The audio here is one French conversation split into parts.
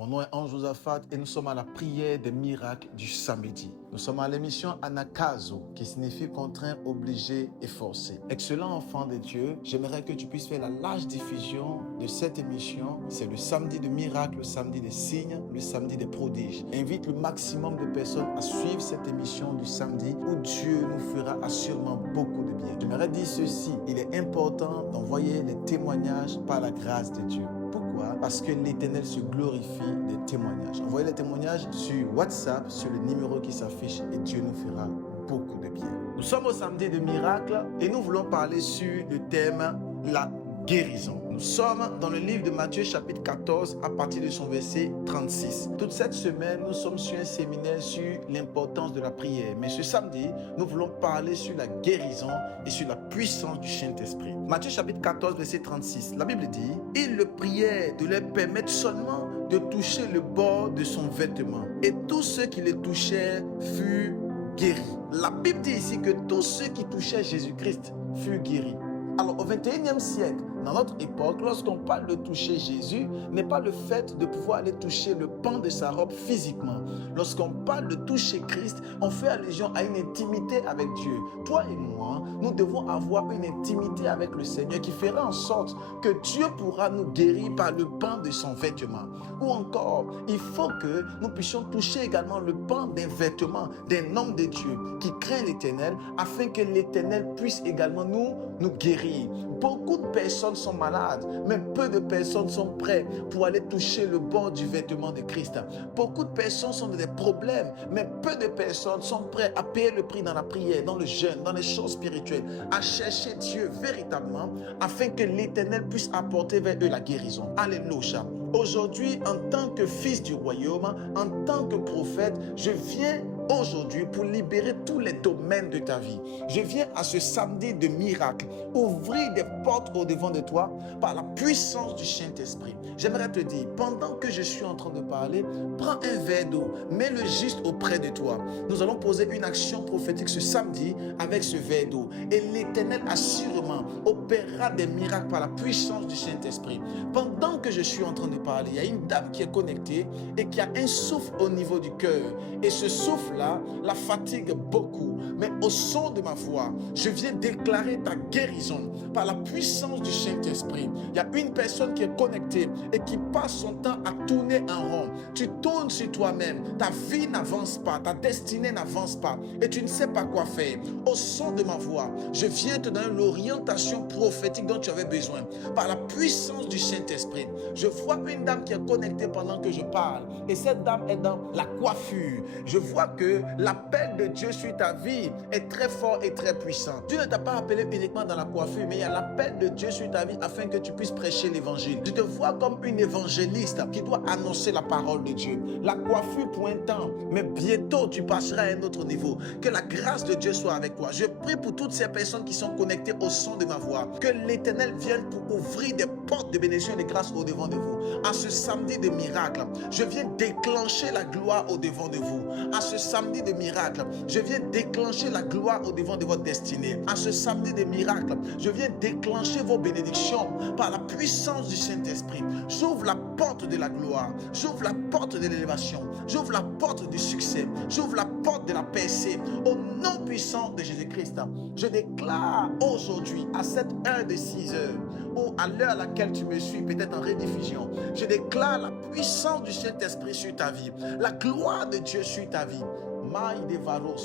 Mon nom est Ange Josaphat et nous sommes à la prière des miracles du samedi. Nous sommes à l'émission Anakazo, qui signifie contraint, obligé et forcé. Excellent enfant de Dieu, j'aimerais que tu puisses faire la large diffusion de cette émission. C'est le samedi de miracles, le samedi des signes, le samedi des prodiges. Invite le maximum de personnes à suivre cette émission du samedi où Dieu nous fera assurément beaucoup de bien. J'aimerais dire ceci, il est important d'envoyer les témoignages par la grâce de Dieu. Pourquoi? Parce que l'Éternel se glorifie des témoignages. Envoyez les témoignages sur WhatsApp, sur le numéro qui s'affiche et Dieu nous fera beaucoup de bien. Nous sommes au samedi de miracles et nous voulons parler sur le thème la guérison. Nous sommes dans le livre de Matthieu chapitre 14 à partir de son verset 36. Toute cette semaine, nous sommes sur un séminaire sur l'importance de la prière. Mais ce samedi, nous voulons parler sur la guérison et sur la puissance du Saint-Esprit. Matthieu chapitre 14 verset 36. La Bible dit, « Ils le priaient de leur permettre seulement de toucher le bord de son vêtement. Et tous ceux qui le touchèrent furent guéris. » La Bible dit ici que tous ceux qui touchaient Jésus-Christ furent guéris. Alors au 21e siècle, dans notre époque, lorsqu'on parle de toucher Jésus, n'est pas le fait de pouvoir aller toucher le pan de sa robe physiquement. Lorsqu'on parle de toucher Christ, on fait allusion à une intimité avec Dieu. Toi et moi, nous devons avoir une intimité avec le Seigneur qui fera en sorte que Dieu pourra nous guérir par le pan de son vêtement. Ou encore, il faut que nous puissions toucher également le pan d'un vêtement d'un homme de Dieu qui craint l'Éternel afin que l'Éternel puisse également nous guérir. Beaucoup de personnes sont malades, mais peu de personnes sont prêtes pour aller toucher le bord du vêtement de Christ. Beaucoup de personnes sont dans des problèmes, mais peu de personnes sont prêtes à payer le prix dans la prière, dans le jeûne, dans les choses spirituelles, à chercher Dieu véritablement afin que l'Éternel puisse apporter vers eux la guérison. Alléluia. Aujourd'hui, en tant que fils du royaume, en tant que prophète, je viens aujourd'hui pour libérer tous les domaines de ta vie. Je viens à ce samedi de miracle ouvrir des portes au devant de toi par la puissance du Saint-Esprit. J'aimerais te dire, pendant que je suis en train de parler, prends un verre d'eau, mets-le juste auprès de toi. Nous allons poser une action prophétique ce samedi avec ce verre d'eau. Et l'Éternel assurément opérera des miracles par la puissance du Saint-Esprit. Pendant que je suis en train de parler, il y a une dame qui est connectée et qui a un souffle au niveau du cœur. Et ce souffle-là la fatigue beaucoup. Mais au son de ma voix, je viens déclarer ta guérison par la puissance du Saint-Esprit. Il y a une personne qui est connectée et qui passe son temps à tourner en rond. Tu tournes sur toi-même. Ta vie n'avance pas. Ta destinée n'avance pas. Et tu ne sais pas quoi faire. Au son de ma voix, je viens te donner l'orientation prophétique dont tu avais besoin. Par la puissance du Saint-Esprit. Je vois une dame qui est connectée pendant que je parle. Et cette dame est dans la coiffure. Je vois que l'appel de Dieu sur ta vie est très fort et très puissant. Dieu ne t'a pas appelé uniquement dans la coiffure, mais il y a l'appel de Dieu sur ta vie afin que tu puisses prêcher l'évangile. Je te vois comme une évangéliste qui doit annoncer la parole de Dieu. La coiffure pour un temps, mais bientôt tu passeras à un autre niveau. Que la grâce de Dieu soit avec toi. Je prie pour toutes ces personnes qui sont connectées au son de ma voix. Que l'Éternel vienne pour ouvrir des portes de bénédiction et de grâce au devant de vous. À ce samedi de miracle, je viens déclencher la gloire au devant de vous. À ce samedi de miracle, je viens déclencher la gloire au devant de votre destinée. À ce samedi de miracle, je viens déclencher vos bénédictions par la puissance du Saint-Esprit. J'ouvre la porte de la gloire. J'ouvre la porte de l'élévation. J'ouvre la porte du succès. J'ouvre la porte de la percée. Au nom puissant de Jésus-Christ, je déclare aujourd'hui à cette heure de 6 heures ou à l'heure à laquelle tu me suis, peut-être en rediffusion, je déclare la puissance du Saint-Esprit sur ta vie, la gloire de Dieu sur ta vie.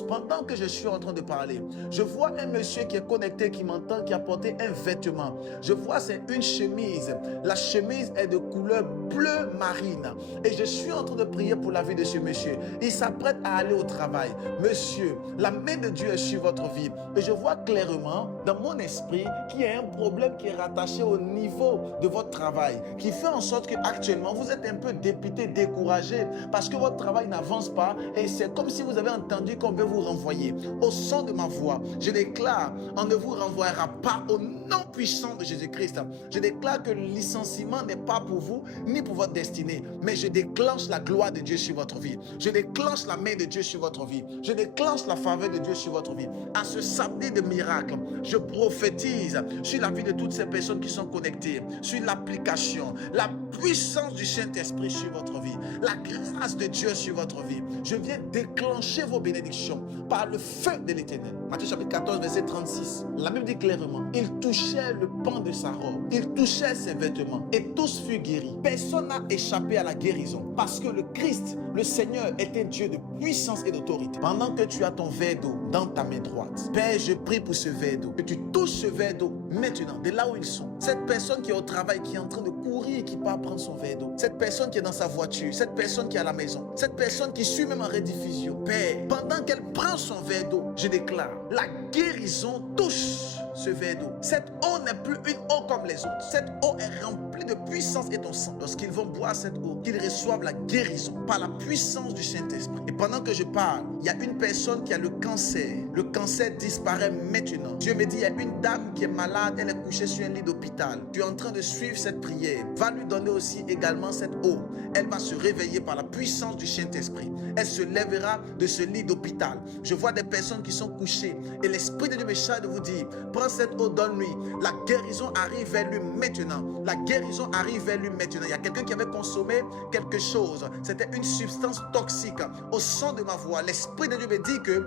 Pendant que je suis en train de parler, je vois un monsieur qui est connecté, qui m'entend, qui a porté un vêtement. Je vois c'est une chemise. La chemise est de couleur bleu marine. Et je suis en train de prier pour la vie de ce monsieur. Il s'apprête à aller au travail. Monsieur, la main de Dieu est sur votre vie. Et je vois clairement dans mon esprit qu'il y a un problème qui est rattaché au niveau de votre travail, qui fait en sorte qu'actuellement vous êtes un peu dépité, découragé, parce que votre travail n'avance pas et c'est comme si vous avez entendu qu'on veut vous renvoyer. Au son de ma voix, je déclare, on ne vous renvoyera pas au nom nom puissant de Jésus-Christ, je déclare que le licenciement n'est pas pour vous, ni pour votre destinée, mais je déclenche la gloire de Dieu sur votre vie. Je déclenche la main de Dieu sur votre vie. Je déclenche la faveur de Dieu sur votre vie. À ce samedi de miracle, je prophétise sur la vie de toutes ces personnes qui sont connectées, sur l'application, la puissance du Saint-Esprit sur votre vie, la grâce de Dieu sur votre vie. Je viens déclencher vos bénédictions par le feu de l'Éternel. Matthieu chapitre 14, verset 36. La Bible dit clairement, il touchait le pan de sa robe, il touchait ses vêtements et tous furent guéris. Personne n'a échappé à la guérison parce que le Christ, le Seigneur, est un Dieu de puissance et d'autorité. Pendant que tu as ton verre d'eau dans ta main droite, Père, je prie pour ce verre d'eau, que tu touches ce verre d'eau maintenant, de là où ils sont. Cette personne qui est au travail, qui est en train de courir, qui part prendre son verre d'eau. Cette personne qui est dans sa voiture, cette personne qui est à la maison, cette personne qui suit même en rediffusion. Père, pendant qu'elle prend son verre d'eau, je déclare, la guérison touche ce verre d'eau. Cette eau n'est plus une eau comme les autres. Cette eau est remplie de puissance et ton sang. Lorsqu'ils vont boire cette eau, qu'ils reçoivent la guérison par la puissance du Saint-Esprit. Et pendant que je parle, il y a une personne qui a le cancer. Le cancer disparaît maintenant. Dieu me dit, il y a une dame qui est malade, elle est couchée sur un lit d'hôpital. Tu es en train de suivre cette prière. Va lui donner aussi également cette eau. Elle va se réveiller par la puissance du Saint-Esprit. Elle se lèvera de ce lit d'hôpital. Je vois des personnes qui sont couchées et l'Esprit de Dieu me charge de vous dire, prends cette eau, donne-lui. La guérison arrive vers lui maintenant. La guérison arrive vers lui maintenant. Il y a quelqu'un qui avait consommé quelque chose. C'était une substance toxique. Au son de ma voix, l'Esprit de Dieu me dit que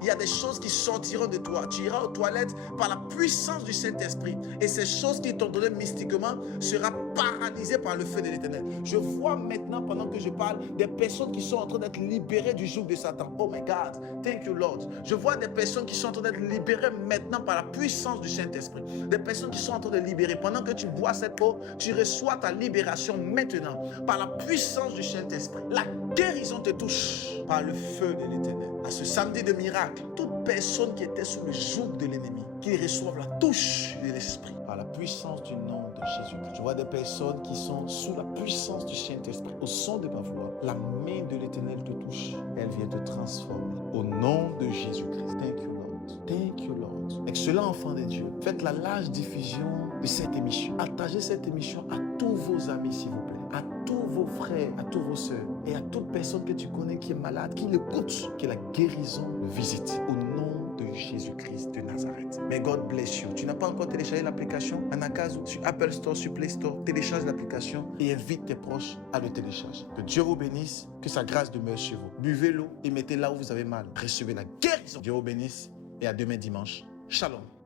il y a des choses qui sortiront de toi. Tu iras aux toilettes par la puissance du Saint-Esprit. Et ces choses qui t'ont donné mystiquement sera paralysées par le feu de l'Éternel. Je vois maintenant, pendant que je parle, des personnes qui sont en train d'être libérées du joug de Satan. Oh my God, thank you Lord. Je vois des personnes qui sont en train d'être libérées maintenant par la puissance du Saint-Esprit. Des personnes qui sont en train de libérer. Pendant que tu bois cette eau, tu reçois ta libération maintenant par la puissance du Saint-Esprit. La guérison te touche par le feu de l'Éternel. À ce samedi de miracle, toute personne qui était sous le joug de l'ennemi, qu'ils reçoivent la touche de l'Esprit par la puissance du nom de Jésus-Christ. Je vois des personnes qui sont sous la puissance du Saint-Esprit. Au son de ma voix, la main de l'Éternel te touche. Elle vient te transformer. Au nom de Jésus-Christ. Thank you, Lord. Thank you, Lord. Excellent enfant de Dieu. Faites la large diffusion de cette émission. Partagez cette émission à tous vos amis, s'il vous plaît. À tous vos frères, à tous vos sœurs et à toute personne que tu connais qui est malade, qui l'écoute, que la guérison le visite. Au nom de Jésus-Christ de Nazareth. May God bless you. Tu n'as pas encore téléchargé l'application Anakazo sur Apple Store, sur Play Store. Télécharge l'application et invite tes proches à le télécharger. Que Dieu vous bénisse, que sa grâce demeure sur vous. Buvez l'eau et mettez là où vous avez mal. Recevez la guérison. Dieu vous bénisse et à demain dimanche. Shalom.